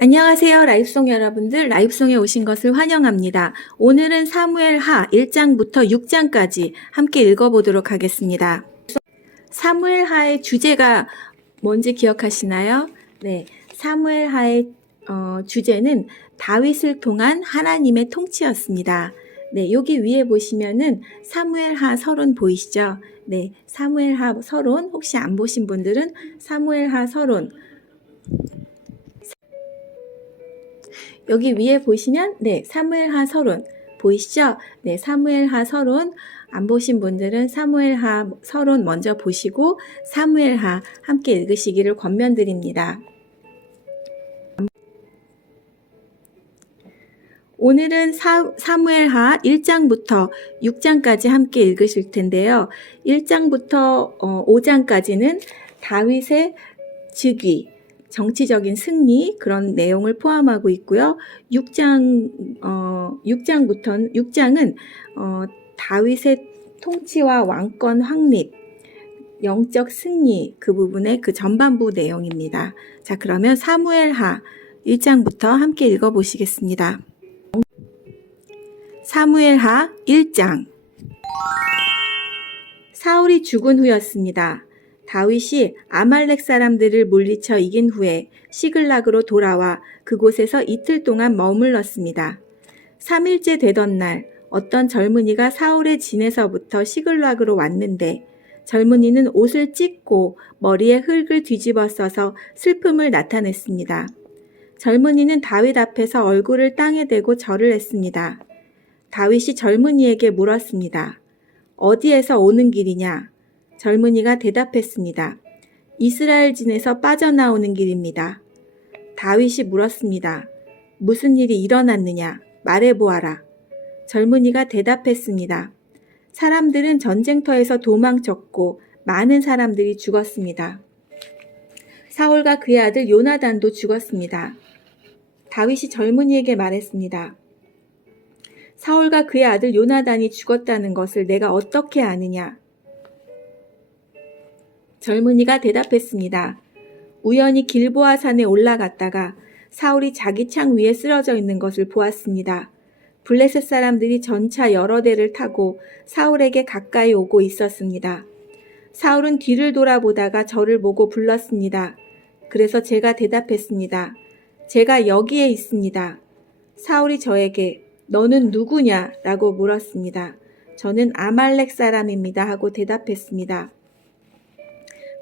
안녕하세요. 라이브송 여러분들, 라이브송에 오신 것을 환영합니다. 오늘은 사무엘하 1장부터 6장까지 함께 읽어보도록 하겠습니다. 사무엘하의 주제가 뭔지 기억하시나요? 네, 사무엘하의 주제는 다윗을 통한 하나님의 통치였습니다. 네, 여기 위에 보시면은 사무엘하 서론 보이시죠? 네, 사무엘하 서론, 혹시 안 보신 분들은 사무엘하 서론, 여기 위에 보시면 네, 사무엘하 서론 보이시죠? 네, 사무엘하 서론 안 보신 분들은 사무엘하 서론 먼저 보시고 사무엘하 함께 읽으시기를 권면드립니다. 오늘은 사무엘하 1장부터 6장까지 함께 읽으실 텐데요. 1장부터 5장까지는 다윗의 즉위, 정치적인 승리 그런 내용을 포함하고 있고요. 6장은 다윗의 통치와 왕권 확립, 영적 승리 그 부분의 그 전반부 내용입니다. 자, 그러면 사무엘하 1장부터 함께 읽어보시겠습니다. 사무엘하 1장. 사울이 죽은 후였습니다. 다윗이 아말렉 사람들을 물리쳐 이긴 후에 시글락으로 돌아와 그곳에서 이틀 동안 머물렀습니다. 3일째 되던 날 어떤 젊은이가 사울의 진에서부터 시글락으로 왔는데 젊은이는 옷을 찢고 머리에 흙을 뒤집어 써서 슬픔을 나타냈습니다. 젊은이는 다윗 앞에서 얼굴을 땅에 대고 절을 했습니다. 다윗이 젊은이에게 물었습니다. 어디에서 오는 길이냐? 젊은이가 대답했습니다. 이스라엘 진에서 빠져나오는 길입니다. 다윗이 물었습니다. 무슨 일이 일어났느냐? 말해보아라. 젊은이가 대답했습니다. 사람들은 전쟁터에서 도망쳤고 많은 사람들이 죽었습니다. 사울과 그의 아들 요나단도 죽었습니다. 다윗이 젊은이에게 말했습니다. 사울과 그의 아들 요나단이 죽었다는 것을 내가 어떻게 아느냐? 젊은이가 대답했습니다. 우연히 길보아 산에 올라갔다가 사울이 자기 창 위에 쓰러져 있는 것을 보았습니다. 블레셋 사람들이 전차 여러 대를 타고 사울에게 가까이 오고 있었습니다. 사울은 뒤를 돌아보다가 저를 보고 불렀습니다. 그래서 제가 대답했습니다. 제가 여기에 있습니다. 사울이 저에게 너는 누구냐? 라고 물었습니다. 저는 아말렉 사람입니다. 하고 대답했습니다.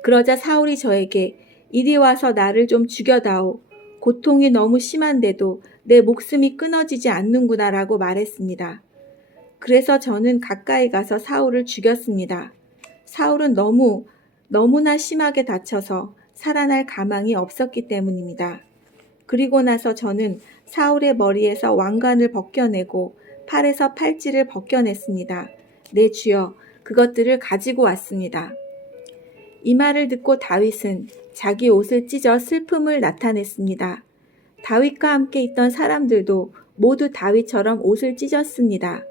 그러자 사울이 저에게 이리 와서 나를 좀 죽여다오. 고통이 너무 심한데도 내 목숨이 끊어지지 않는구나 라고 말했습니다. 그래서 저는 가까이 가서 사울을 죽였습니다. 사울은 너무나 심하게 다쳐서 살아날 가망이 없었기 때문입니다. 그리고 나서 저는 사울의 머리에서 왕관을 벗겨내고 팔에서 팔찌를 벗겨냈습니다. 네, 주여, 그것들을 가지고 왔습니다. 이 말을 듣고 다윗은 자기 옷을 찢어 슬픔을 나타냈습니다. 다윗과 함께 있던 사람들도 모두 다윗처럼 옷을 찢었습니다.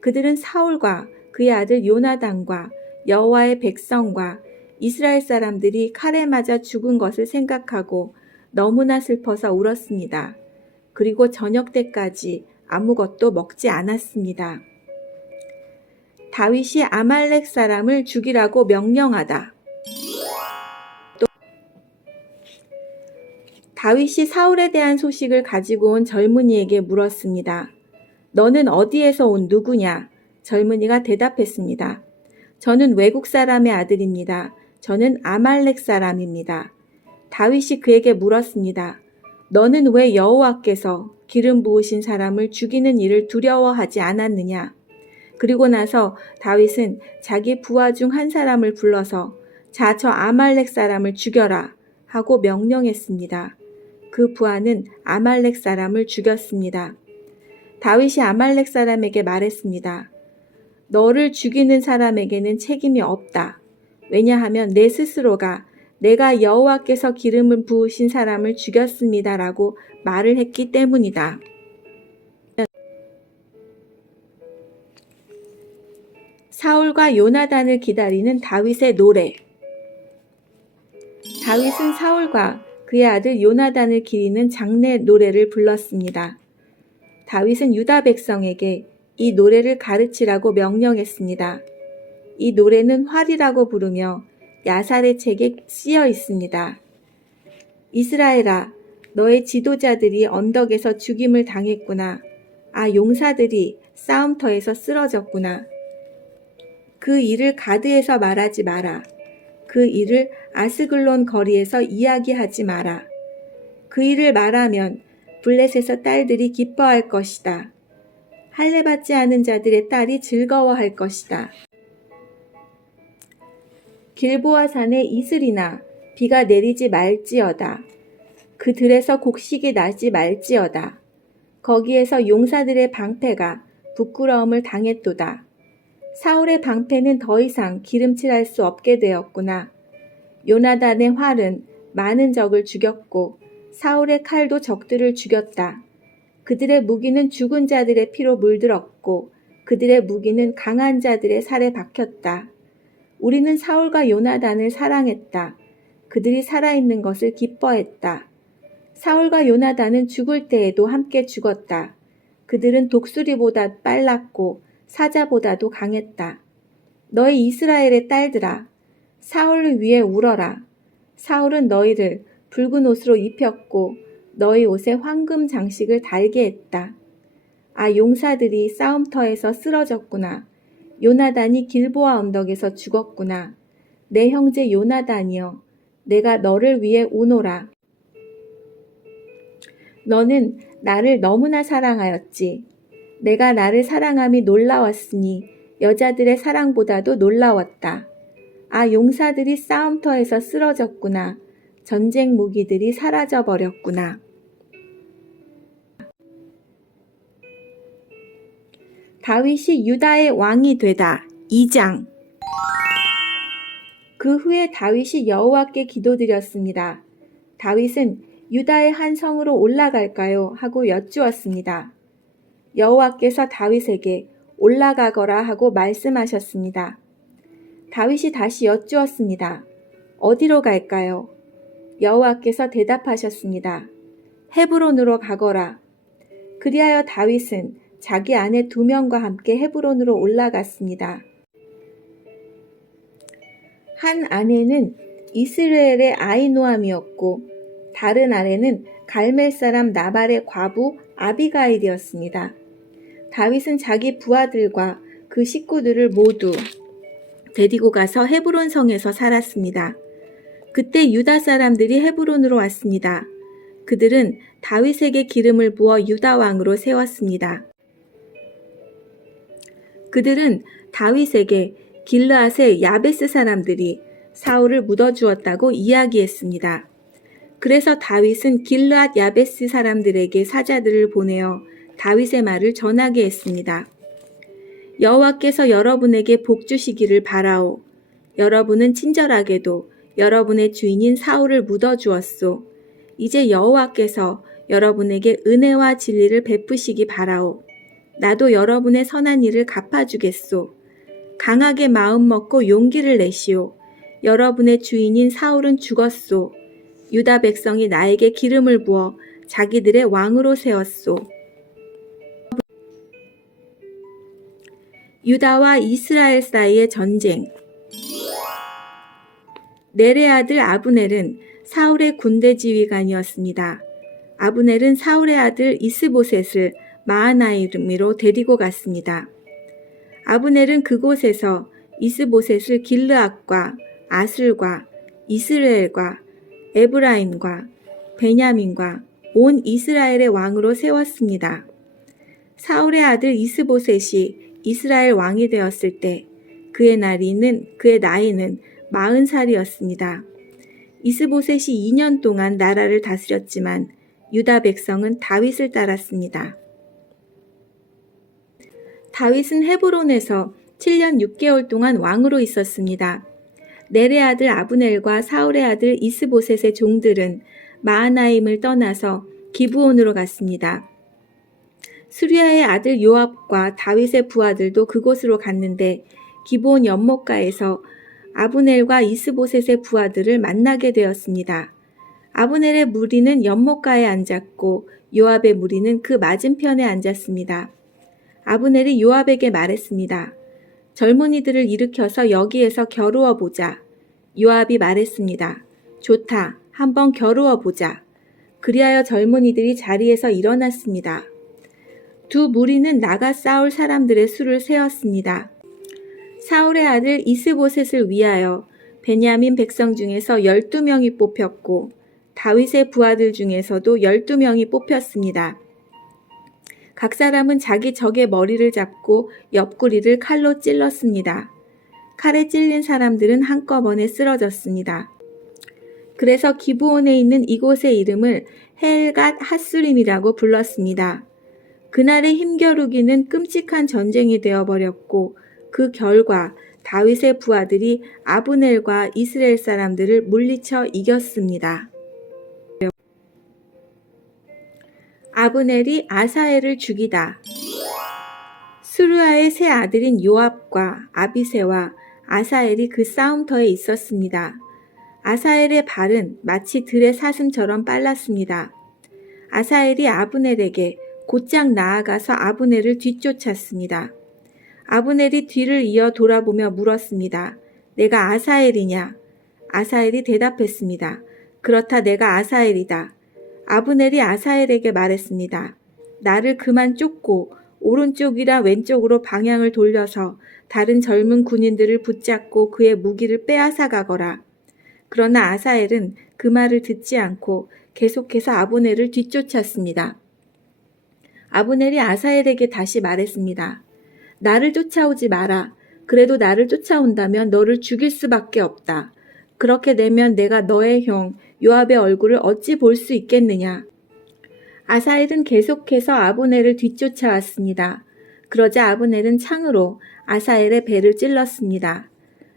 그들은 사울과 그의 아들 요나단과 여호와의 백성과 이스라엘 사람들이 칼에 맞아 죽은 것을 생각하고 너무나 슬퍼서 울었습니다. 그리고 저녁 때까지 아무것도 먹지 않았습니다. 다윗이 아말렉 사람을 죽이라고 명령하다. 다윗이 사울에 대한 소식을 가지고 온 젊은이에게 물었습니다. 너는 어디에서 온 누구냐? 젊은이가 대답했습니다. 저는 외국 사람의 아들입니다. 저는 아말렉 사람입니다. 다윗이 그에게 물었습니다. 너는 왜 여호와께서 기름 부으신 사람을 죽이는 일을 두려워하지 않았느냐? 그리고 나서 다윗은 자기 부하 중 한 사람을 불러서 자, 저 아말렉 사람을 죽여라 하고 명령했습니다. 그 부하는 아말렉 사람을 죽였습니다. 다윗이 아말렉 사람에게 말했습니다. 너를 죽이는 사람에게는 책임이 없다. 왜냐하면 내 스스로가 내가 여호와께서 기름을 부으신 사람을 죽였습니다라고 말을 했기 때문이다. 사울과 요나단을 기다리는 다윗의 노래. 다윗은 사울과 그의 아들 요나단을 기리는 장례 노래를 불렀습니다. 다윗은 유다 백성에게 이 노래를 가르치라고 명령했습니다. 이 노래는 활이라고 부르며 야살의 책에 쓰여 있습니다. 이스라엘아, 너의 지도자들이 언덕에서 죽임을 당했구나. 아, 용사들이 싸움터에서 쓰러졌구나. 그 일을 가드에서 말하지 마라. 그 일을 아스글론 거리에서 이야기하지 마라. 그 일을 말하면 블레셋의 딸들이 기뻐할 것이다. 할례받지 않은 자들의 딸이 즐거워할 것이다. 길보아 산에 이슬이나 비가 내리지 말지어다. 그 들에서 곡식이 나지 말지어다. 거기에서 용사들의 방패가 부끄러움을 당했도다. 사울의 방패는 더 이상 기름칠할 수 없게 되었구나. 요나단의 활은 많은 적을 죽였고 사울의 칼도 적들을 죽였다. 그들의 무기는 죽은 자들의 피로 물들었고 그들의 무기는 강한 자들의 살에 박혔다. 우리는 사울과 요나단을 사랑했다. 그들이 살아있는 것을 기뻐했다. 사울과 요나단은 죽을 때에도 함께 죽었다. 그들은 독수리보다 빨랐고 사자보다도 강했다. 너희 이스라엘의 딸들아, 사울을 위해 울어라. 사울은 너희를 붉은 옷으로 입혔고 너희 옷에 황금 장식을 달게 했다. 아, 용사들이 싸움터에서 쓰러졌구나. 요나단이 길보아 언덕에서 죽었구나. 내 형제 요나단이여, 내가 너를 위해 우노라. 너는 나를 너무나 사랑하였지. 내가 나를 사랑함이 놀라웠으니 여자들의 사랑보다도 놀라웠다. 아, 용사들이 싸움터에서 쓰러졌구나. 전쟁 무기들이 사라져버렸구나. 다윗이 유다의 왕이 되다. 2장. 그 후에 다윗이 여호와께 기도드렸습니다. 다윗은 유다의 한 성으로 올라갈까요? 하고 여쭈었습니다. 여호와께서 다윗에게 올라가거라 하고 말씀하셨습니다. 다윗이 다시 여쭈었습니다. 어디로 갈까요? 여호와께서 대답하셨습니다. 헤브론으로 가거라. 그리하여 다윗은 자기 아내 2명과 함께 헤브론으로 올라갔습니다. 한 아내는 이스라엘의 아히노암이었고 다른 아내는 갈멜 사람 나발의 과부 아비가일이었습니다. 다윗은 자기 부하들과 그 식구들을 모두 데리고 가서 헤브론 성에서 살았습니다. 그때 유다 사람들이 헤브론으로 왔습니다. 그들은 다윗에게 기름을 부어 유다 왕으로 세웠습니다. 그들은 다윗에게 길르앗의 야베스 사람들이 사울을 묻어주었다고 이야기했습니다. 그래서 다윗은 길르앗 야베스 사람들에게 사자들을 보내어 다윗의 말을 전하게 했습니다. 여호와께서 여러분에게 복 주시기를 바라오. 여러분은 친절하게도 여러분의 주인인 사울을 묻어주었소. 이제 여호와께서 여러분에게 은혜와 진리를 베푸시기 바라오. 나도 여러분의 선한 일을 갚아주겠소. 강하게 마음 먹고 용기를 내시오. 여러분의 주인인 사울은 죽었소. 유다 백성이 나에게 기름을 부어 자기들의 왕으로 세웠소. 유다와 이스라엘 사이의 전쟁. 넬의 아들 아브넬은 사울의 군대 지휘관이었습니다. 아브넬은 사울의 아들 이스보셋을 마하나임으로 데리고 갔습니다. 아브넬은 그곳에서 이스보셋을 길르앗과 아술과 이스라엘과 에브라임과 베냐민과 온 이스라엘의 왕으로 세웠습니다. 사울의 아들 이스보셋이 이스라엘 왕이 되었을 때 그의 나이는 40살이었습니다. 이스보셋이 2년 동안 나라를 다스렸지만 유다 백성은 다윗을 따랐습니다. 다윗은 헤브론에서 7년 6개월 동안 왕으로 있었습니다. 넬의 아들 아브넬과 사울의 아들 이스보셋의 종들은 마하나임을 떠나서 기브온으로 갔습니다. 수리아의 아들 요압과 다윗의 부하들도 그곳으로 갔는데 기브온 연못가에서 아브넬과 이스보셋의 부하들을 만나게 되었습니다. 아브넬의 무리는 연못가에 앉았고 요압의 무리는 그 맞은편에 앉았습니다. 아브넬이 요압에게 말했습니다. 젊은이들을 일으켜서 여기에서 겨루어 보자. 요압이 말했습니다. 좋다. 한번 겨루어 보자. 그리하여 젊은이들이 자리에서 일어났습니다. 두 무리는 나가 싸울 사람들의 수를 세었습니다. 사울의 아들 이스보셋을 위하여 베냐민 백성 중에서 12명이 뽑혔고 다윗의 부하들 중에서도 12명이 뽑혔습니다. 각 사람은 자기 적의 머리를 잡고 옆구리를 칼로 찔렀습니다. 칼에 찔린 사람들은 한꺼번에 쓰러졌습니다. 그래서 기브온에 있는 이곳의 이름을 헬갓 핫수림이라고 불렀습니다. 그날의 힘겨루기는 끔찍한 전쟁이 되어버렸고 그 결과 다윗의 부하들이 아브넬과 이스라엘 사람들을 물리쳐 이겼습니다. 아브넬이 아사엘을 죽이다. 수르아의 세 아들인 요압과 아비새와 아사엘이 그 싸움터에 있었습니다. 아사엘의 발은 마치 들의 사슴처럼 빨랐습니다. 아사엘이 아브넬에게 곧장 나아가서 아브넬을 뒤쫓았습니다. 아브넬이 뒤를 이어 돌아보며 물었습니다. 내가 아사엘이냐? 아사엘이 대답했습니다. 그렇다, 내가 아사엘이다. 아브넬이 아사엘에게 말했습니다. 나를 그만 쫓고 오른쪽이라 왼쪽으로 방향을 돌려서 다른 젊은 군인들을 붙잡고 그의 무기를 빼앗아 가거라. 그러나 아사엘은 그 말을 듣지 않고 계속해서 아브넬을 뒤쫓았습니다. 아브넬이 아사엘에게 다시 말했습니다. 나를 쫓아오지 마라. 그래도 나를 쫓아온다면 너를 죽일 수밖에 없다. 그렇게 되면 내가 너의 형 요압의 얼굴을 어찌 볼 수 있겠느냐. 아사엘은 계속해서 아브넬을 뒤쫓아왔습니다. 그러자 아브넬은 창으로 아사엘의 배를 찔렀습니다.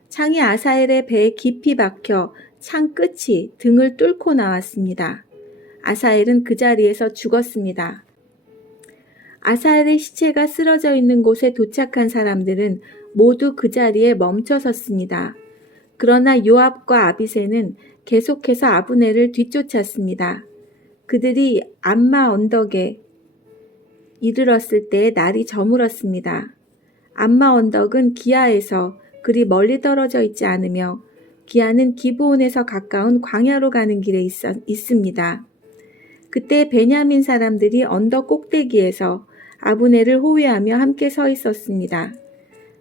창이 아사엘의 배에 깊이 박혀 창 끝이 등을 뚫고 나왔습니다. 아사엘은 그 자리에서 죽었습니다. 아사엘의 시체가 쓰러져 있는 곳에 도착한 사람들은 모두 그 자리에 멈춰 섰습니다. 그러나 요압과 아비새는 계속해서 아브넬을 뒤쫓았습니다. 그들이 암마 언덕에 이르렀을 때 날이 저물었습니다. 암마 언덕은 기아에서 그리 멀리 떨어져 있지 않으며 기아는 기브온에서 가까운 광야로 가는 길에 있습니다. 그때 베냐민 사람들이 언덕 꼭대기에서 아브넬을 호위하며 함께 서 있었습니다.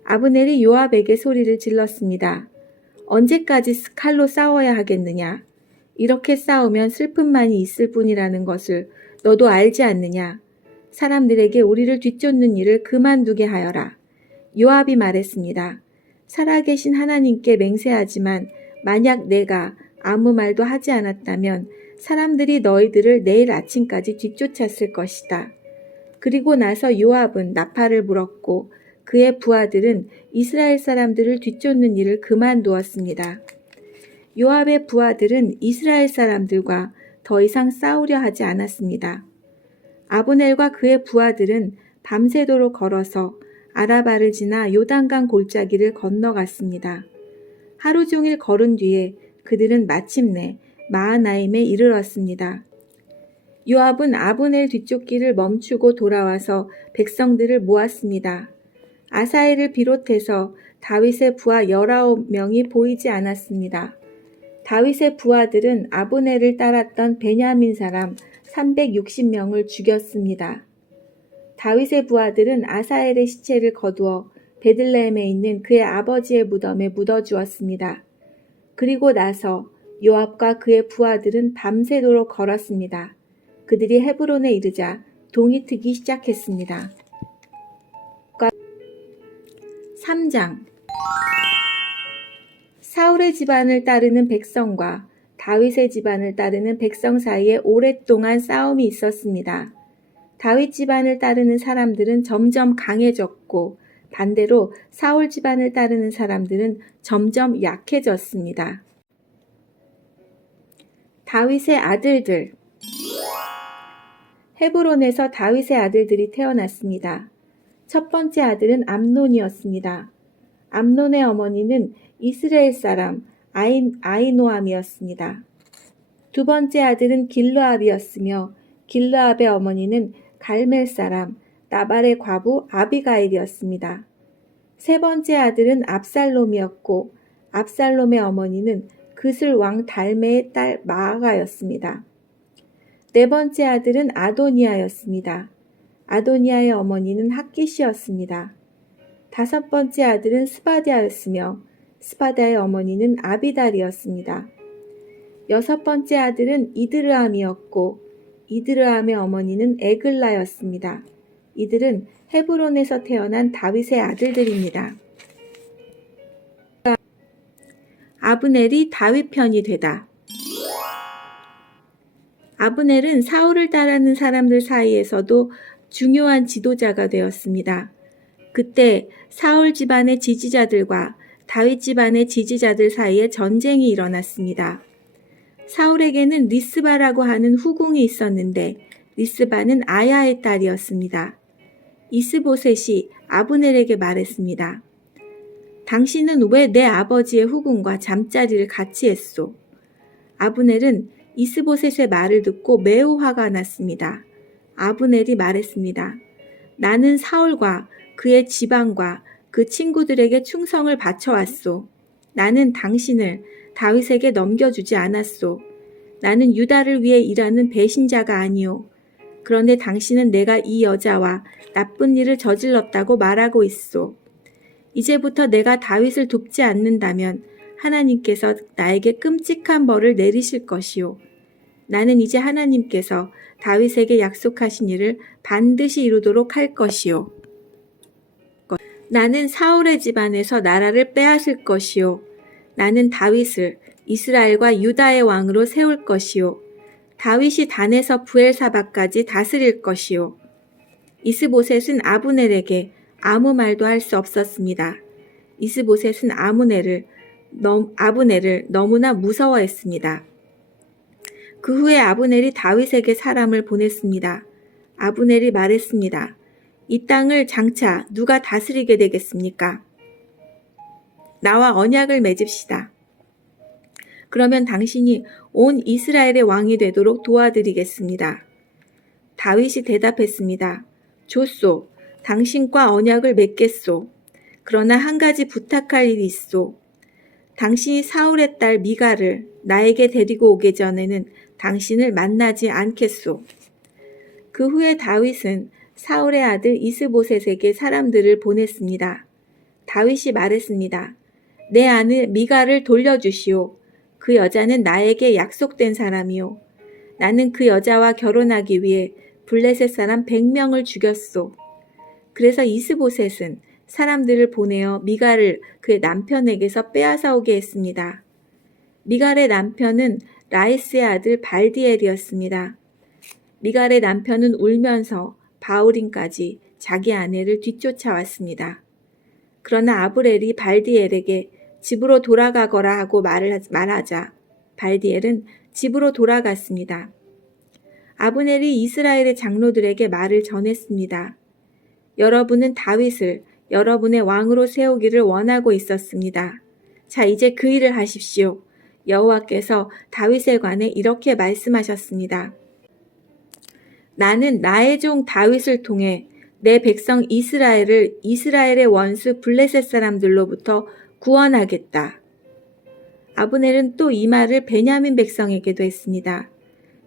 아브넬이 요압에게 소리를 질렀습니다. 언제까지 칼로 싸워야 하겠느냐? 이렇게 싸우면 슬픔만이 있을 뿐이라는 것을 너도 알지 않느냐? 사람들에게 우리를 뒤쫓는 일을 그만두게 하여라. 요압이 말했습니다. 살아계신 하나님께 맹세하지만 만약 내가 아무 말도 하지 않았다면 사람들이 너희들을 내일 아침까지 뒤쫓았을 것이다. 그리고 나서 요압은 나팔을 불었고 그의 부하들은 이스라엘 사람들을 뒤쫓는 일을 그만두었습니다. 요압의 부하들은 이스라엘 사람들과 더 이상 싸우려 하지 않았습니다. 아브넬과 그의 부하들은 밤새도록 걸어서 아라바를 지나 요단강 골짜기를 건너갔습니다. 하루 종일 걸은 뒤에 그들은 마침내 마하나임에 이르렀습니다. 요압은 아브넬 뒤쫓기를 멈추고 돌아와서 백성들을 모았습니다. 아사엘을 비롯해서 다윗의 부하 19명이 보이지 않았습니다. 다윗의 부하들은 아브넬을 따랐던 베냐민 사람 360명을 죽였습니다. 다윗의 부하들은 아사엘의 시체를 거두어 베들레헴에 있는 그의 아버지의 무덤에 묻어주었습니다. 그리고 나서 요압과 그의 부하들은 밤새도록 걸었습니다. 그들이 헤브론에 이르자 동이 트기 시작했습니다. 3장 사울의 집안을 따르는 백성과 다윗의 집안을 따르는 백성 사이에 오랫동안 싸움이 있었습니다. 다윗 집안을 따르는 사람들은 점점 강해졌고 반대로 사울 집안을 따르는 사람들은 점점 약해졌습니다. 다윗의 아들들. 헤브론에서 다윗의 아들들이 태어났습니다. 첫 번째 아들은 암논이었습니다. 암논의 어머니는 이스라엘 사람 아히노암이었습니다. 두 번째 아들은 길르압이었으며 길르압의 어머니는 갈멜 사람 나발의 과부 아비가일이었습니다. 세 번째 아들은 압살롬이었고 압살롬의 어머니는 그슬 왕 달메의 딸 마아가였습니다. 네 번째 아들은 아도니아였습니다. 아도니아의 어머니는 핫깃이었습니다. 다섯 번째 아들은 스바디아였으며 스바디아의 어머니는 아비달이었습니다. 여섯 번째 아들은 이드르암이었고 이드르암의 어머니는 에글라였습니다. 이들은 헤브론에서 태어난 다윗의 아들들입니다. 아브넬이 다윗 편이 되다. 아브넬은 사울을 따르는 사람들 사이에서도 중요한 지도자가 되었습니다. 그때 사울 집안의 지지자들과 다윗 집안의 지지자들 사이에 전쟁이 일어났습니다. 사울에게는 리스바라고 하는 후궁이 있었는데 리스바는 아야의 딸이었습니다. 이스보셋이 아브넬에게 말했습니다. 당신은 왜 내 아버지의 후궁과 잠자리를 같이 했소? 아브넬은 이스보셋의 말을 듣고 매우 화가 났습니다. 아브넬이 말했습니다. 나는 사울과 그의 지방과 그 친구들에게 충성을 바쳐왔소. 나는 당신을 다윗에게 넘겨주지 않았소. 나는 유다를 위해 일하는 배신자가 아니오. 그런데 당신은 내가 이 여자와 나쁜 일을 저질렀다고 말하고 있소. 이제부터 내가 다윗을 돕지 않는다면 하나님께서 나에게 끔찍한 벌을 내리실 것이오. 나는 이제 하나님께서 다윗에게 약속하신 일을 반드시 이루도록 할 것이오. 나는 사울의 집안에서 나라를 빼앗을 것이오. 나는 다윗을 이스라엘과 유다의 왕으로 세울 것이오. 다윗이 단에서 부엘사바까지 다스릴 것이오. 이스보셋은 아브넬에게 아무 말도 할 수 없었습니다. 이스보셋은 아브넬을 너무나 무서워했습니다. 그 후에 아브넬이 다윗에게 사람을 보냈습니다. 아브넬이 말했습니다. 이 땅을 장차 누가 다스리게 되겠습니까? 나와 언약을 맺읍시다. 그러면 당신이 온 이스라엘의 왕이 되도록 도와드리겠습니다. 다윗이 대답했습니다. 좋소. 당신과 언약을 맺겠소. 그러나 한 가지 부탁할 일이 있소. 당신이 사울의 딸 미가를 나에게 데리고 오기 전에는 당신을 만나지 않겠소. 그 후에 다윗은 사울의 아들 이스보셋에게 사람들을 보냈습니다. 다윗이 말했습니다. 내 아내 미가를 돌려주시오. 그 여자는 나에게 약속된 사람이오. 나는 그 여자와 결혼하기 위해 블레셋 사람 100명을 죽였소. 그래서 이스보셋은 사람들을 보내어 미갈을 그의 남편에게서 빼앗아 오게 했습니다. 미갈의 남편은 라이스의 아들 발디엘이었습니다. 미갈의 남편은 울면서 바울임까지 자기 아내를 뒤쫓아왔습니다. 그러나 아브넬이 발디엘에게 집으로 돌아가거라 하고 말하자 발디엘은 집으로 돌아갔습니다. 아브넬이 이스라엘의 장로들에게 말을 전했습니다. 여러분은 다윗을 여러분의 왕으로 세우기를 원하고 있었습니다. 자, 이제 그 일을 하십시오. 여호와께서 다윗에 관해 이렇게 말씀하셨습니다. 나는 나의 종 다윗을 통해 내 백성 이스라엘의 원수 블레셋 사람들로부터 구원하겠다. 아브넬은 또 이 말을 베냐민 백성에게도 했습니다.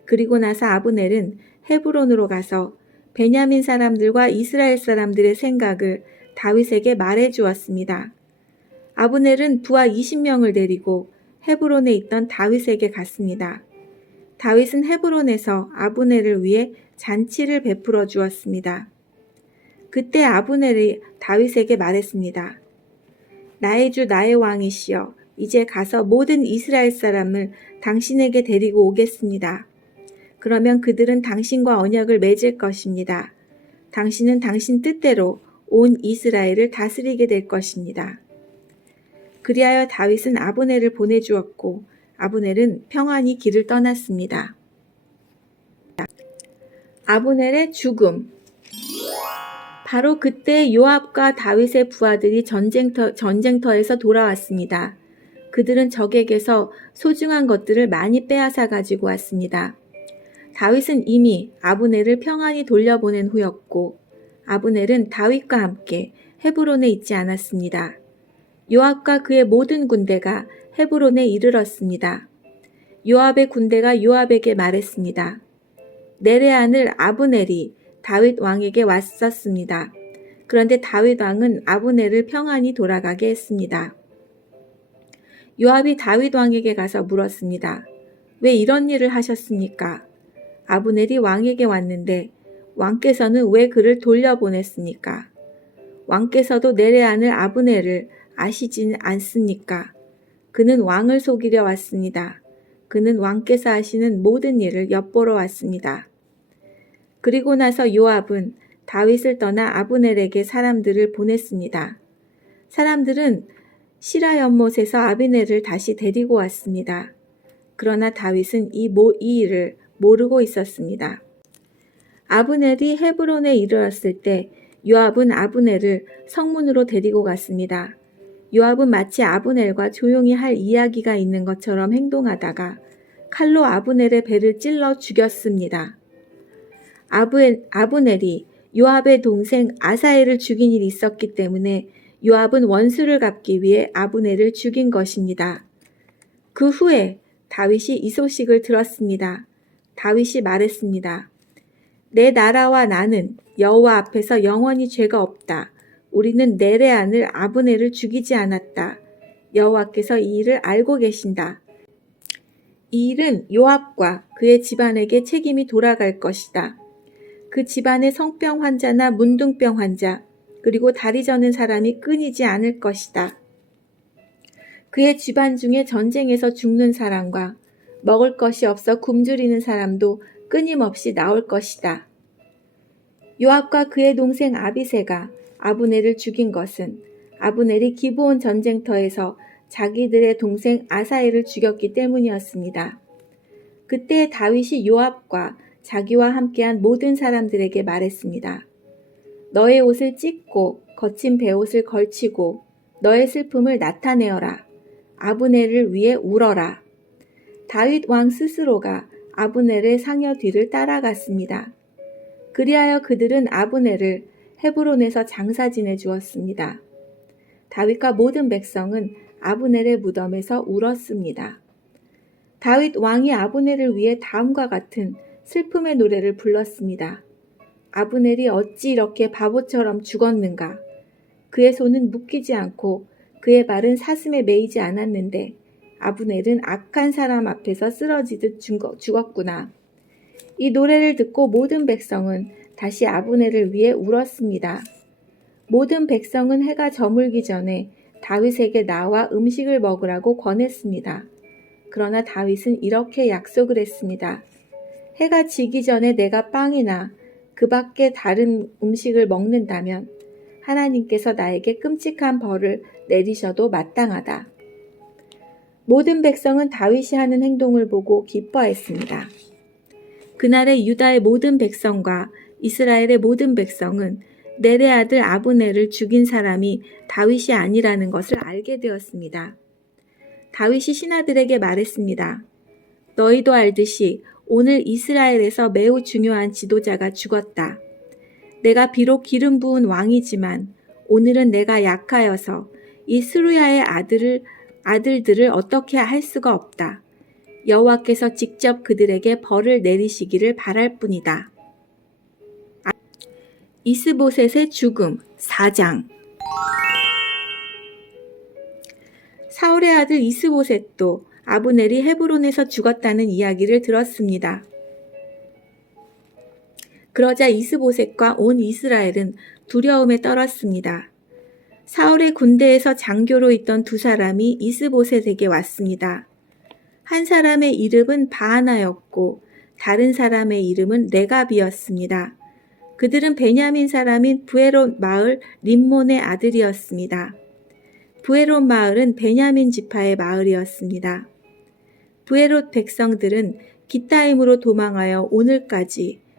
그리고 나서 아브넬은 헤브론으로 가서 베냐민 사람들과 이스라엘 사람들의 생각을 다윗에게 말해 주었습니다. 아브넬은 부하 20명을 데리고 헤브론에 있던 다윗에게 갔습니다. 다윗은 헤브론에서 아브넬을 위해 잔치를 베풀어 주었습니다. 그때 아브넬이 다윗에게 말했습니다. 나의 주 나의 왕이시여, 이제 가서 모든 이스라엘 사람을 당신에게 데리고 오겠습니다. 그러면 그들은 당신과 언약을 맺을 것입니다. 당신은 당신 뜻대로 온 이스라엘을 다스리게 될 것입니다. 그리하여 다윗은 아브넬을 보내주었고 아브넬은 평안히 길을 떠났습니다. 아브넬의 죽음. 바로 그때 요압과 다윗의 부하들이 전쟁터에서 돌아왔습니다. 그들은 적에게서 소중한 것들을 많이 빼앗아 가지고 왔습니다. 다윗은 이미 아브넬을 평안히 돌려보낸 후였고 아브넬은 다윗과 함께 헤브론에 있지 않았습니다. 요압과 그의 모든 군대가 헤브론에 이르렀습니다. 요압의 군대가 요압에게 말했습니다. 내레아늘 아브넬이 다윗 왕에게 왔었습니다. 그런데 다윗 왕은 아브넬을 평안히 돌아가게 했습니다. 요압이 다윗 왕에게 가서 물었습니다. 왜 이런 일을 하셨습니까? 아브넬이 왕에게 왔는데 왕께서는 왜 그를 돌려보냈습니까? 왕께서도 내레아늘 아브넬을 아시진 않습니까? 그는 왕을 속이려 왔습니다. 그는 왕께서 하시는 모든 일을 엿보러 왔습니다. 그리고 나서 요압은 다윗을 떠나 아브넬에게 사람들을 보냈습니다. 사람들은 시라 연못에서 아비넬을 다시 데리고 왔습니다. 그러나 다윗은 이 일을 모르고 있었습니다. 아브넬이 헤브론에 이르렀을 때 요압은 아브넬을 성문으로 데리고 갔습니다. 요압은 마치 아브넬과 조용히 할 이야기가 있는 것처럼 행동하다가 칼로 아브넬의 배를 찔러 죽였습니다. 아브넬이 요압의 동생 아사엘을 죽인 일이 있었기 때문에 요압은 원수를 갚기 위해 아브넬을 죽인 것입니다. 그 후에 다윗이 이 소식을 들었습니다. 다윗이 말했습니다. 내 나라와 나는 여호와 앞에서 영원히 죄가 없다. 우리는 내레아늘 아브넬을 죽이지 않았다. 여호와께서 이 일을 알고 계신다. 이 일은 요압과 그의 집안에게 책임이 돌아갈 것이다. 그 집안의 성병 환자나 문둥병 환자, 그리고 다리 저는 사람이 끊이지 않을 것이다. 그의 집안 중에 전쟁에서 죽는 사람과 먹을 것이 없어 굶주리는 사람도 끊임없이 나올 것이다. 요압과 그의 동생 아비새가 아브넬을 죽인 것은 아브넬이 기브온 전쟁터에서 자기들의 동생 아사엘을 죽였기 때문이었습니다. 그때 다윗이 요압과 자기와 함께한 모든 사람들에게 말했습니다. 너의 옷을 찢고 거친 베옷을 걸치고 너의 슬픔을 나타내어라. 아브넬을 위해 울어라. 다윗 왕 스스로가 아브넬의 상여 뒤를 따라갔습니다. 그리하여 그들은 아브넬을 헤브론에서 장사 지내 주었습니다. 다윗과 모든 백성은 아브넬의 무덤에서 울었습니다. 다윗 왕이 아브넬을 위해 다음과 같은 슬픔의 노래를 불렀습니다. 아브넬이 어찌 이렇게 바보처럼 죽었는가? 그의 손은 묶이지 않고 그의 발은 사슴에 매이지 않았는데 아브넬은 악한 사람 앞에서 쓰러지듯 죽었구나. 이 노래를 듣고 모든 백성은 다시 아브넬을 위해 울었습니다. 모든 백성은 해가 저물기 전에 다윗에게 나와 음식을 먹으라고 권했습니다. 그러나 다윗은 이렇게 약속을 했습니다. 해가 지기 전에 내가 빵이나 그 밖에 다른 음식을 먹는다면 하나님께서 나에게 끔찍한 벌을 내리셔도 마땅하다. 모든 백성은 다윗이 하는 행동을 보고 기뻐했습니다. 그날의 유다의 모든 백성과 이스라엘의 모든 백성은 넬의 아들 아브넬을 죽인 사람이 다윗이 아니라는 것을 알게 되었습니다. 다윗이 신하들에게 말했습니다. 너희도 알듯이 오늘 이스라엘에서 매우 중요한 지도자가 죽었다. 내가 비록 기름 부은 왕이지만 오늘은 내가 약하여서 이 스루야의 아들들을 어떻게 할 수가 없다. 여호와께서 직접 그들에게 벌을 내리시기를 바랄 뿐이다. 이스보셋의 죽음 4장. 사울의 아들 이스보셋도 아브넬이 헤브론에서 죽었다는 이야기를 들었습니다. 그러자 이스보셋과 온 이스라엘은 두려움에 떨었습니다. 사울의 군대에서 장교로 있던 두 사람이 이스보셋에게 왔습니다. 한 사람의 이름은 바하나였고 다른 사람의 이름은 레갑이었습니다. 그들은 베냐민 사람인 부에롯 마을 림몬의 아들이었습니다. 부에롯 마을은 베냐민 지파의 마을이었습니다. 부에롯 백성들은 기타임으로 도망하여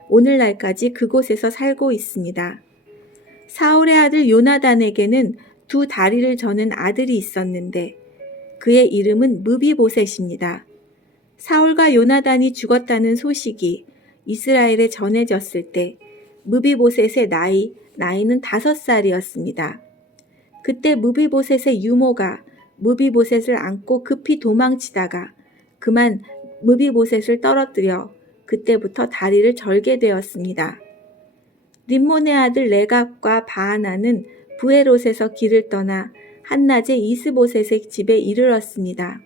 오늘날까지 그곳에서 살고 있습니다. 사울의 아들 요나단에게는 두 다리를 저는 아들이 있었는데 그의 이름은 무비보셋입니다. 사울과 요나단이 죽었다는 소식이 이스라엘에 전해졌을 때 무비보셋의 나이는 5살이었습니다. 그때 무비보셋의 유모가 무비보셋을 안고 급히 도망치다가 그만 무비보셋을 떨어뜨려 그때부터 다리를 절게 되었습니다. 림몬의 아들 레갑과 바하나는 부에롯에서 길을 떠나 한낮에 이스보셋의 집에 이르렀습니다.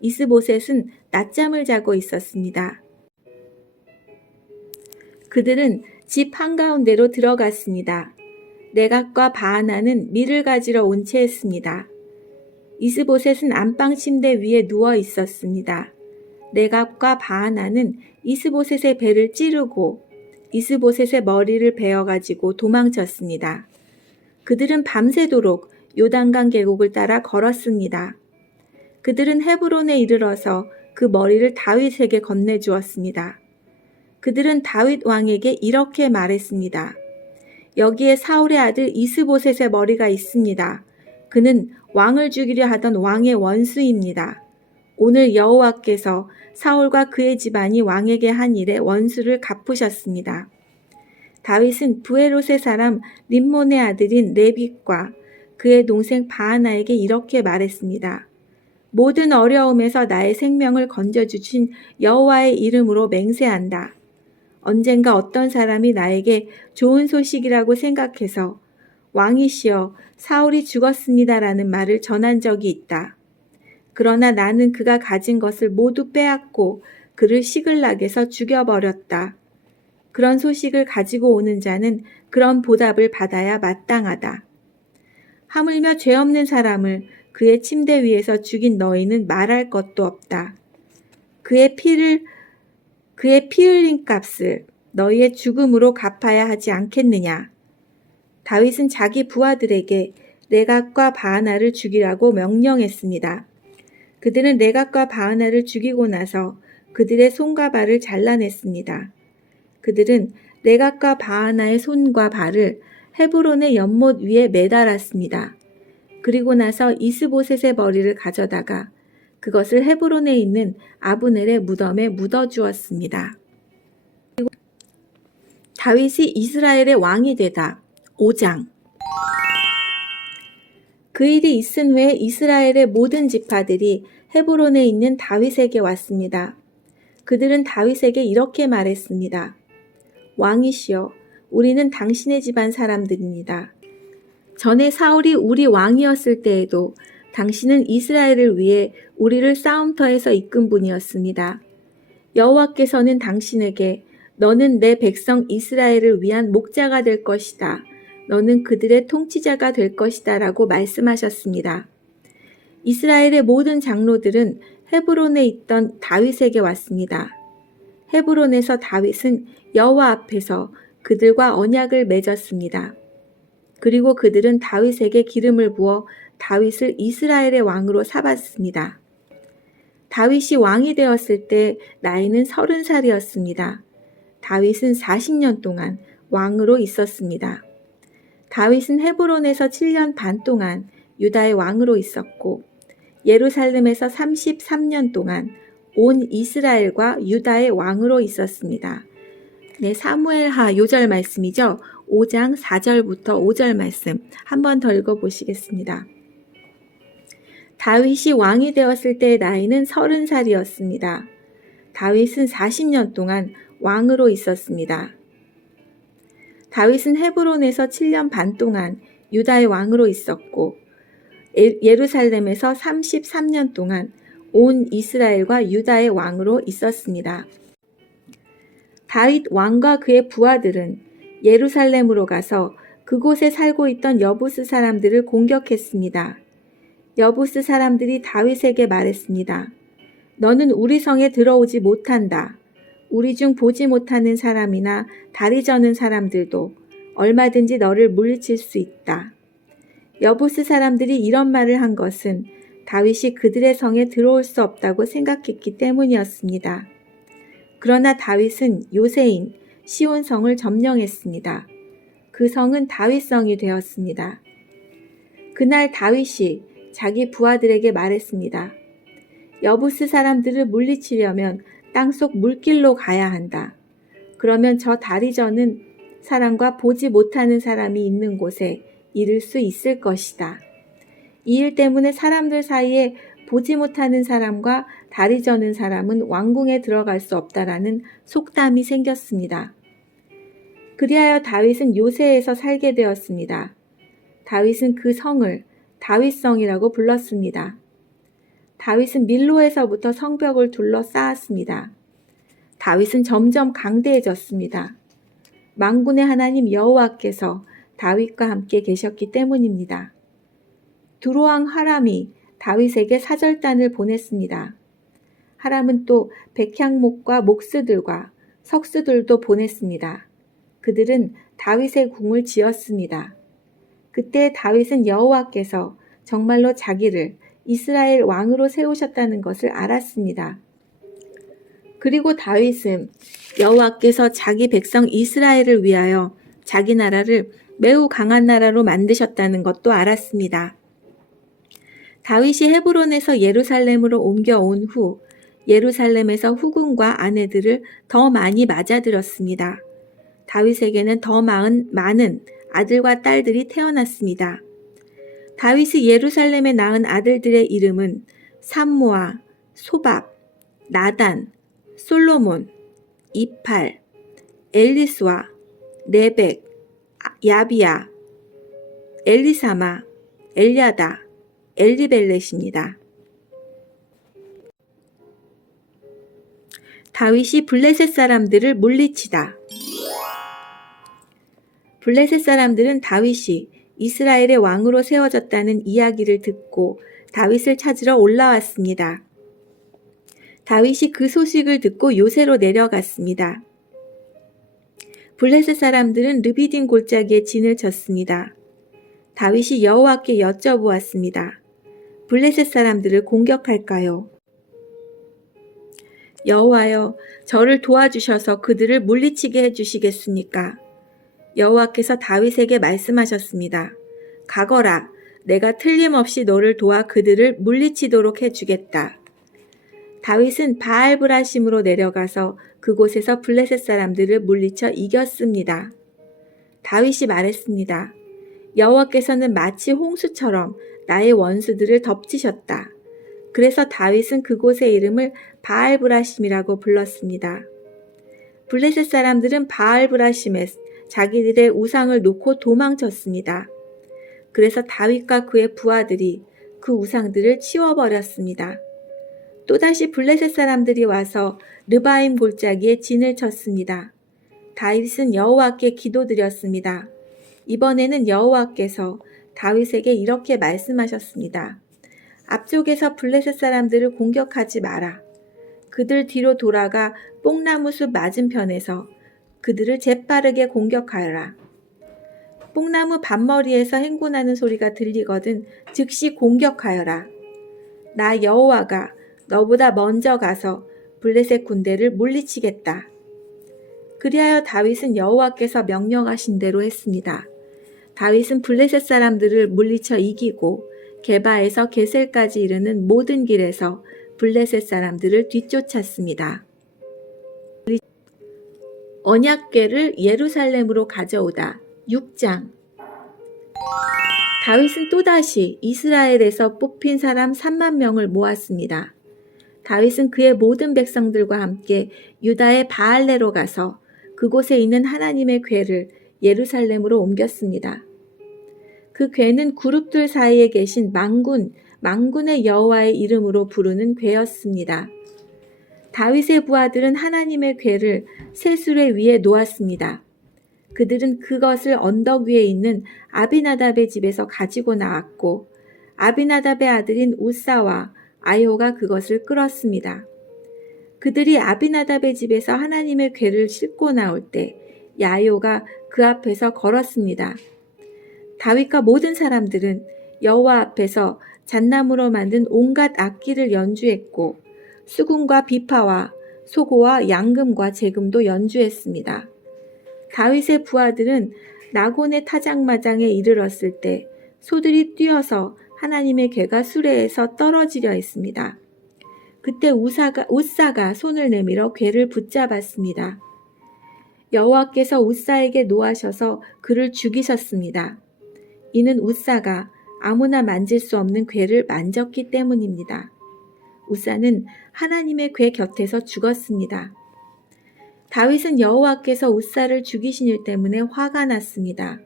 이스보셋은 낮잠을 자고 있었습니다. 그들은 집 한가운데로 들어갔습니다. 레갑과 바하나는 밀을 가지러 온 채였습니다. 이스보셋은 안방 침대 위에 누워 있었습니다. 레갑과 바하나는 이스보셋의 배를 찌르고 이스보셋의 머리를 베어가지고 도망쳤습니다. 그들은 밤새도록 요단강 계곡을 따라 걸었습니다. 그들은 헤브론에 이르러서 그 머리를 다윗에게 건네주었습니다. 그들은 다윗 왕에게 이렇게 말했습니다. 여기에 사울의 아들 이스보셋의 머리가 있습니다. 그는 왕을 죽이려 하던 왕의 원수입니다. 오늘 여호와께서 사울과 그의 집안이 왕에게 한 일에 원수를 갚으셨습니다. 다윗은 부에롯의 사람 림몬의 아들인 레빗과 그의 동생 바하나에게 이렇게 말했습니다. 모든 어려움에서 나의 생명을 건져주신 여호와의 이름으로 맹세한다. 언젠가 어떤 사람이 나에게 좋은 소식이라고 생각해서 왕이시여 사울이 죽었습니다라는 말을 전한 적이 있다. 그러나 나는 그가 가진 것을 모두 빼앗고 그를 시글락에서 죽여버렸다. 그런 소식을 가지고 오는 자는 그런 보답을 받아야 마땅하다. 하물며 죄 없는 사람을 그의 침대 위에서 죽인 너희는 말할 것도 없다. 그의 피 흘린 값을 너희의 죽음으로 갚아야 하지 않겠느냐. 다윗은 자기 부하들에게 레갑과 바하나를 죽이라고 명령했습니다. 그들은 레갑과 바하나를 죽이고 나서 그들의 손과 발을 잘라냈습니다. 그들은 레갑과 바하나의 손과 발을 헤브론의 연못 위에 매달았습니다. 그리고 나서 이스보셋의 머리를 가져다가 그것을 헤브론에 있는 아브넬의 무덤에 묻어주었습니다. 다윗이 이스라엘의 왕이 되다. 5장. 그 일이 있은 후에 이스라엘의 모든 지파들이 헤브론에 있는 다윗에게 왔습니다. 그들은 다윗에게 이렇게 말했습니다. 왕이시여, 우리는 당신의 집안 사람들입니다. 전에 사울이 우리 왕이었을 때에도 당신은 이스라엘을 위해 우리를 싸움터에서 이끈 분이었습니다. 여호와께서는 당신에게 너는 내 백성 이스라엘을 위한 목자가 될 것이다. 너는 그들의 통치자가 될 것이다 라고 말씀하셨습니다. 이스라엘의 모든 장로들은 헤브론에 있던 다윗에게 왔습니다. 헤브론에서 다윗은 여호와 앞에서 그들과 언약을 맺었습니다. 그리고 그들은 다윗에게 기름을 부어 다윗을 이스라엘의 왕으로 삼았습니다. 다윗이 왕이 되었을 때 나이는 30살이었습니다. 다윗은 40년 동안 왕으로 있었습니다. 다윗은 헤브론에서 7년 반 동안 유다의 왕으로 있었고 예루살렘에서 33년 동안 온 이스라엘과 유다의 왕으로 있었습니다. 네, 사무엘하 요절 말씀이죠. 5장 4절부터 5절 말씀 한 번 더 읽어보시겠습니다. 다윗이 왕이 되었을 때의 나이는 30살이었습니다. 다윗은 40년 동안 왕으로 있었습니다. 다윗은 헤브론에서 7년 반 동안 유다의 왕으로 있었고 예루살렘에서 33년 동안 온 이스라엘과 유다의 왕으로 있었습니다. 다윗 왕과 그의 부하들은 예루살렘으로 가서 그곳에 살고 있던 여부스 사람들을 공격했습니다. 여부스 사람들이 다윗에게 말했습니다. 너는 우리 성에 들어오지 못한다. 우리 중 보지 못하는 사람이나 다리 저는 사람들도 얼마든지 너를 물리칠 수 있다. 여부스 사람들이 이런 말을 한 것은 다윗이 그들의 성에 들어올 수 없다고 생각했기 때문이었습니다. 그러나 다윗은 요새인 시온성을 점령했습니다. 그 성은 다윗성이 되었습니다. 그날 다윗이 자기 부하들에게 말했습니다. 여부스 사람들을 물리치려면 땅속 물길로 가야 한다. 그러면 저 다리 저는 사람과 보지 못하는 사람이 있는 곳에 이를 수 있을 것이다. 이 일 때문에 사람들 사이에 보지 못하는 사람과 다리 저는 사람은 왕궁에 들어갈 수 없다라는 속담이 생겼습니다. 그리하여 다윗은 요새에서 살게 되었습니다. 다윗은 그 성을 다윗성이라고 불렀습니다. 다윗은 밀로에서부터 성벽을 둘러싸았습니다. 다윗은 점점 강대해졌습니다. 만군의 하나님 여호와께서 다윗과 함께 계셨기 때문입니다. 두로왕 하람이 다윗에게 사절단을 보냈습니다. 하람은 또 백향목과 목수들과 석수들도 보냈습니다. 그들은 다윗의 궁을 지었습니다. 그때 다윗은 여호와께서 정말로 자기를 이스라엘 왕으로 세우셨다는 것을 알았습니다. 그리고 다윗은 여호와께서 자기 백성 이스라엘을 위하여 자기 나라를 매우 강한 나라로 만드셨다는 것도 알았습니다. 다윗이 헤브론에서 예루살렘으로 옮겨온 후 예루살렘에서 후궁과 아내들을 더 많이 맞아들였습니다. 다윗에게는 더 많은 아들과 딸들이 태어났습니다. 다윗이 예루살렘에 낳은 아들들의 이름은 삼모아, 소밥, 나단, 솔로몬, 이팔, 엘리스와, 레벡, 야비야, 엘리사마, 엘야다, 엘리벨렛입니다. 다윗이 블레셋 사람들을 물리치다. 블레셋 사람들은 다윗이 이스라엘의 왕으로 세워졌다는 이야기를 듣고 다윗을 찾으러 올라왔습니다. 다윗이 그 소식을 듣고 요새로 내려갔습니다. 블레셋 사람들은 르비딘 골짜기에 진을 쳤습니다. 다윗이 여호와께 여쭤보았습니다. 블레셋 사람들을 공격할까요? 여호와여, 저를 도와주셔서 그들을 물리치게 해주시겠습니까? 여호와께서 다윗에게 말씀하셨습니다. 가거라, 내가 틀림없이 너를 도와 그들을 물리치도록 해주겠다. 다윗은 바알브라심으로 내려가서 그곳에서 블레셋 사람들을 물리쳐 이겼습니다. 다윗이 말했습니다. 여호와께서는 마치 홍수처럼 나의 원수들을 덮치셨다. 그래서 다윗은 그곳의 이름을 바알브라심이라고 불렀습니다. 블레셋 사람들은 바알브라심에 자기들의 우상을 놓고 도망쳤습니다. 그래서 다윗과 그의 부하들이 그 우상들을 치워버렸습니다. 또다시 블레셋 사람들이 와서 르바임 골짜기에 진을 쳤습니다. 다윗은 여호와께 기도드렸습니다. 이번에는 여호와께서 다윗에게 이렇게 말씀하셨습니다. 앞쪽에서 블레셋 사람들을 공격하지 마라. 그들 뒤로 돌아가 뽕나무 숲 맞은편에서 그들을 재빠르게 공격하여라. 뽕나무 밭머리에서 행군하는 소리가 들리거든 즉시 공격하여라. 나 여호와가 너보다 먼저 가서 블레셋 군대를 물리치겠다. 그리하여 다윗은 여호와께서 명령하신 대로 했습니다. 다윗은 블레셋 사람들을 물리쳐 이기고 게바에서 게셀까지 이르는 모든 길에서 블레셋 사람들을 뒤쫓았습니다. 언약궤를 예루살렘으로 가져오다. 6장. 다윗은 또다시 이스라엘에서 뽑힌 사람 3만 명을 모았습니다. 다윗은 그의 모든 백성들과 함께 유다의 바알레로 가서 그곳에 있는 하나님의 궤를 예루살렘으로 옮겼습니다. 그 궤는 그룹들 사이에 계신 만군의 여호와의 이름으로 부르는 궤였습니다. 다윗의 부하들은 하나님의 궤를 세수레 위에 놓았습니다. 그들은 그것을 언덕 위에 있는 아비나답의 집에서 가지고 나왔고 아비나답의 아들인 우사와 아효가 그것을 끌었습니다. 그들이 아비나답의 집에서 하나님의 궤를 싣고 나올 때 야효가 그 앞에서 걸었습니다. 다윗과 모든 사람들은 여호와 앞에서 잣나무로 만든 온갖 악기를 연주했고 수금과 비파와 소고와 양금과 재금도 연주했습니다. 다윗의 부하들은 나곤의 타작마당에 이르렀을 때 소들이 뛰어서 하나님의 궤가 수레에서 떨어지려 했습니다. 그때 웃사가 손을 내밀어 궤를 붙잡았습니다. 여호와께서 웃사에게 노하셔서 그를 죽이셨습니다. 이는 웃사가 아무나 만질 수 없는 궤를 만졌기 때문입니다. 웃사는 하나님의 궤 곁에서 죽었습니다. 다윗은 여호와께서 웃사를 죽이신 일 때문에 화가 났습니다.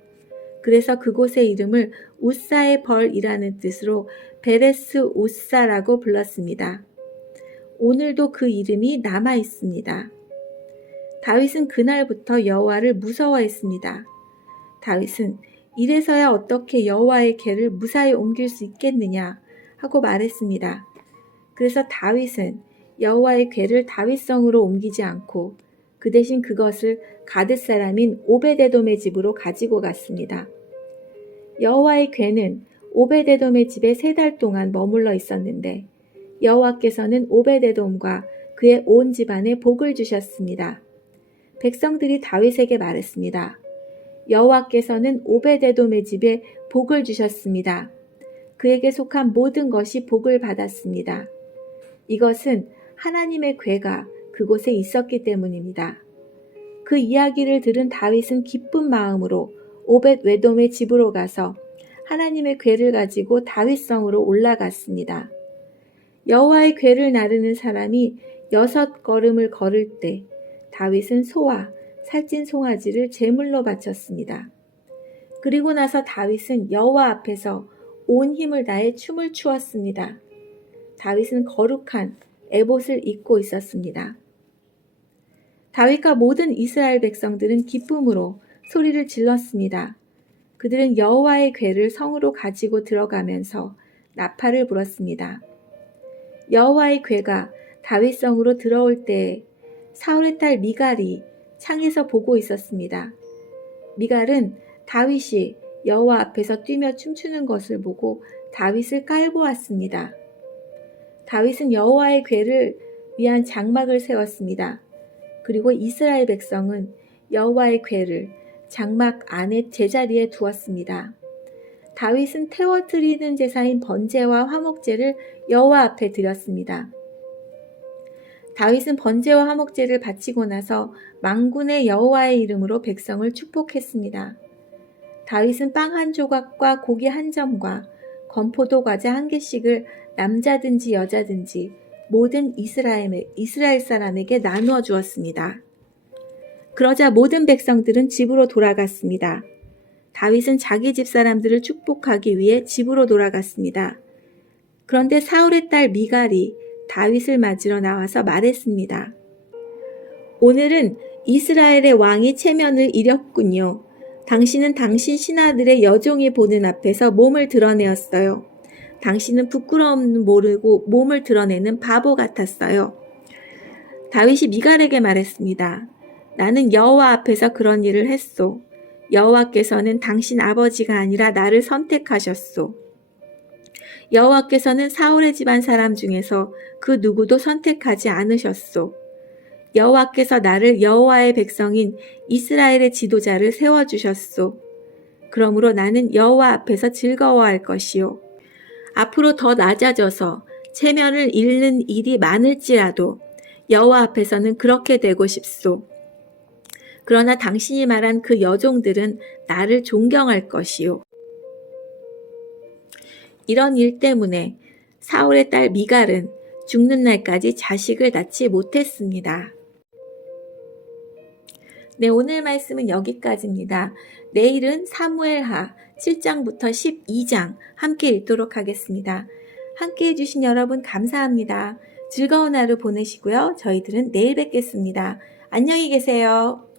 그래서 그곳의 이름을 웃사의 벌이라는 뜻으로 베레스 웃사라고 불렀습니다. 오늘도 그 이름이 남아 있습니다. 다윗은 그날부터 여호와를 무서워했습니다. 다윗은 이래서야 어떻게 여호와의 궤를 무사히 옮길 수 있겠느냐 하고 말했습니다. 그래서 다윗은 여호와의 궤를 다윗성으로 옮기지 않고 그 대신 그것을 가드 사람인 오베데돔의 집으로 가지고 갔습니다. 여호와의 궤는 오베데돔의 집에 3달 동안 머물러 있었는데 여호와께서는 오베데돔과 그의 온 집안에 복을 주셨습니다. 백성들이 다윗에게 말했습니다. 여호와께서는 오베데돔의 집에 복을 주셨습니다. 그에게 속한 모든 것이 복을 받았습니다. 이것은 하나님의 궤가 그곳에 있었기 때문입니다. 그 이야기를 들은 다윗은 기쁜 마음으로 오벳웨돔의 집으로 가서 하나님의 궤를 가지고 다윗성으로 올라갔습니다. 여호와의 궤를 나르는 사람이 6걸음을 걸을 때 다윗은 소와 살찐 송아지를 제물로 바쳤습니다. 그리고 나서 다윗은 여호와 앞에서 온 힘을 다해 춤을 추었습니다. 다윗은 거룩한 에봇을 입고 있었습니다. 다윗과 모든 이스라엘 백성들은 기쁨으로 소리를 질렀습니다. 그들은 여호와의 궤를 성으로 가지고 들어가면서 나팔을 불었습니다. 여호와의 궤가 다윗성으로 들어올 때에 사울의 딸 미갈이 창에서 보고 있었습니다. 미갈은 다윗이 여호와 앞에서 뛰며 춤추는 것을 보고 다윗을 깔보았습니다. 다윗은 여호와의 궤를 위한 장막을 세웠습니다. 그리고 이스라엘 백성은 여호와의 궤를 장막 안에 제자리에 두었습니다. 다윗은 태워드리는 제사인 번제와 화목제를 여호와 앞에 드렸습니다. 다윗은 번제와 화목제를 바치고 나서 만군의 여호와의 이름으로 백성을 축복했습니다. 다윗은 빵 1조각과 고기 1점과 건포도 과자 1개씩을 남자든지 여자든지 모든 이스라엘 사람에게 나누어 주었습니다. 그러자 모든 백성들은 집으로 돌아갔습니다. 다윗은 자기 집 사람들을 축복하기 위해 집으로 돌아갔습니다. 그런데 사울의 딸 미갈이 다윗을 맞으러 나와서 말했습니다. 오늘은 이스라엘의 왕이 체면을 잃었군요. 당신은 당신 신하들의 여종이 보는 앞에서 몸을 드러내었어요. 당신은 부끄러움 모르고 몸을 드러내는 바보 같았어요. 다윗이 미갈에게 말했습니다. 나는 여호와 앞에서 그런 일을 했소. 여호와께서는 당신 아버지가 아니라 나를 선택하셨소. 여호와께서는 사울의 집안 사람 중에서 그 누구도 선택하지 않으셨소. 여호와께서 나를 여호와의 백성인 이스라엘의 지도자를 세워주셨소. 그러므로 나는 여호와 앞에서 즐거워할 것이요. 앞으로 더 낮아져서 체면을 잃는 일이 많을지라도 여호와 앞에서는 그렇게 되고 싶소. 그러나 당신이 말한 그 여종들은 나를 존경할 것이요. 이런 일 때문에 사울의 딸 미갈은 죽는 날까지 자식을 낳지 못했습니다. 네, 오늘 말씀은 여기까지입니다. 내일은 사무엘하 7장부터 12장 함께 읽도록 하겠습니다. 함께 해주신 여러분 감사합니다. 즐거운 하루 보내시고요. 저희들은 내일 뵙겠습니다. 안녕히 계세요.